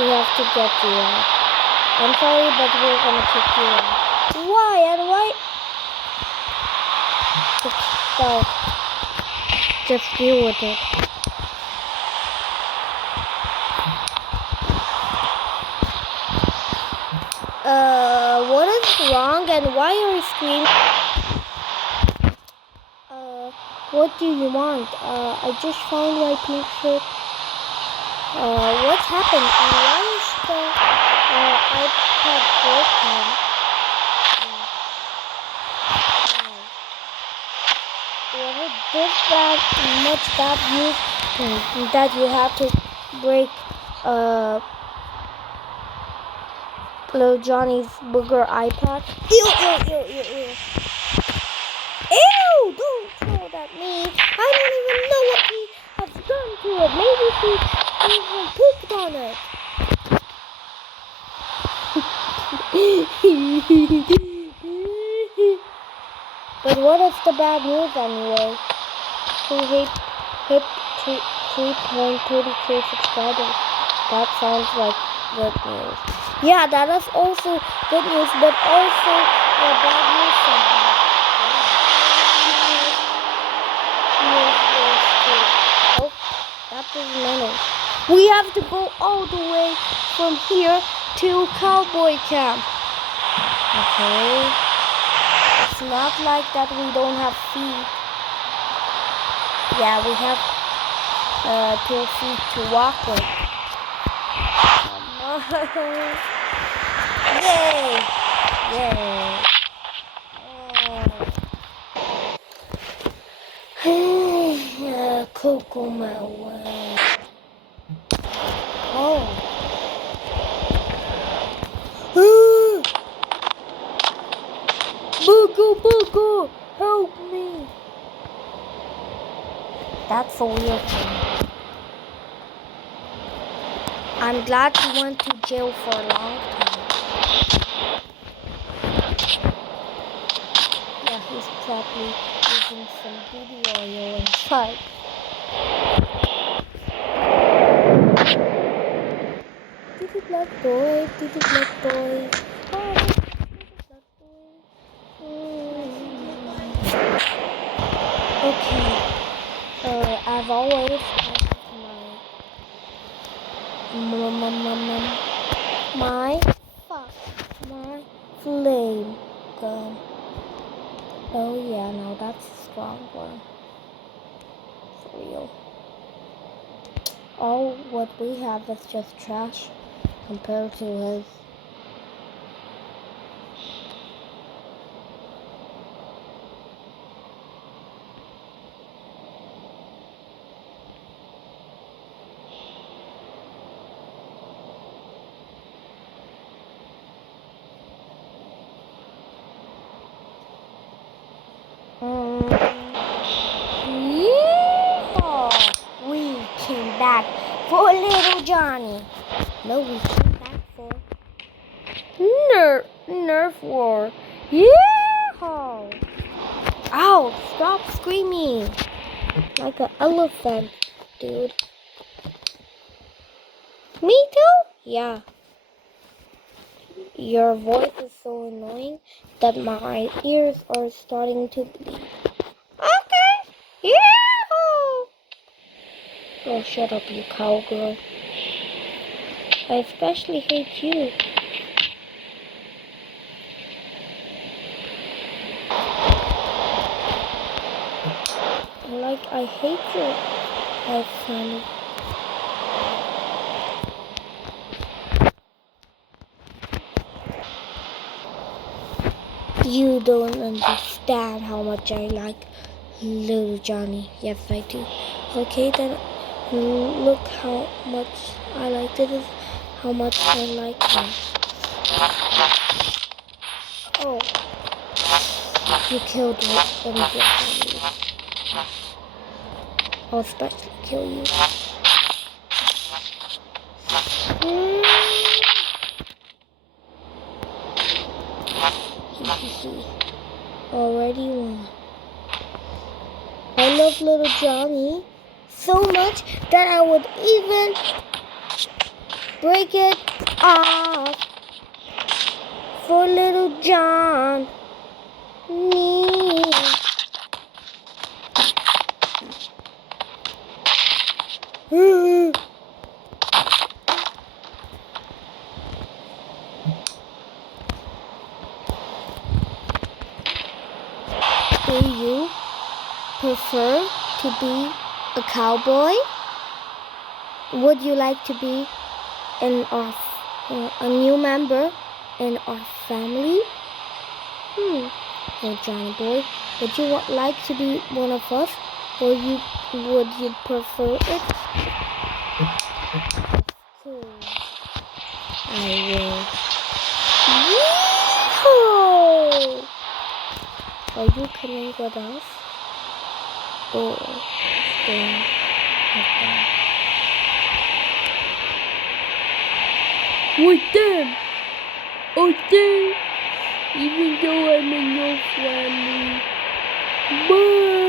We have to get you out. I'm sorry, but we're gonna kick you out. Why? And why? Stop. Just deal with it. What is wrong and why are you screaming? What do you want? I just found my pink shirt. What's happened? And why is the iPad broken? Was it this bad, much bad news that you have to break little Johnny's booger iPad? Ew, ew, ew, ew, ew. Ew! Don't throw it at me. I don't even know what he has done to it. Maybe he even pooped on it. But what is the bad news anyway? He hit 3.30k subscribers. That sounds like good news. Yeah, that is also good news, but also bad news somehow. Oh, that doesn't matter. We have to go all the way from here to cowboy camp. Okay. It's not like that we don't have feet. Yeah, we have 2 feet to walk with. Yay! Yay! Coco Melon. Oh. Boogo, help me. That's a weird thing. I'm glad he went to jail for a long time. Yeah, he's probably using some booty oil inside. Diddy black boy, diddy black boy. Oh, diddy black boy. Okay. As always, my flame gun. Oh yeah, no, that's a strong one. For real. All what we have is just trash compared to his. Yeah, we came back for little Johnny. No, we came back for Nerf war. Yeah. Ow! Stop screaming like an elephant, dude. Me too? Yeah. Your voice is so annoying that my ears are starting to bleed. Okay. Yeah. Oh, shut up, you cowgirl. I especially hate you. Like, I hate you. I funny. You don't understand how much I like little Johnny. Yes, I do. Okay, then look how much I like this. Is how much I like him. Oh, you killed me. I'll especially kill you. Already won. I love little Johnny so much that I would even Break it off for little John. Me. Do you prefer to be a cowboy? Would you like to be a new member in our family? Oh, Johnny boy, would you like to be one of us, or would you prefer it? I will. Yeehaw! Are you coming with us? Or staying with them? With them! Okay! Even though I'm in your family. Bye!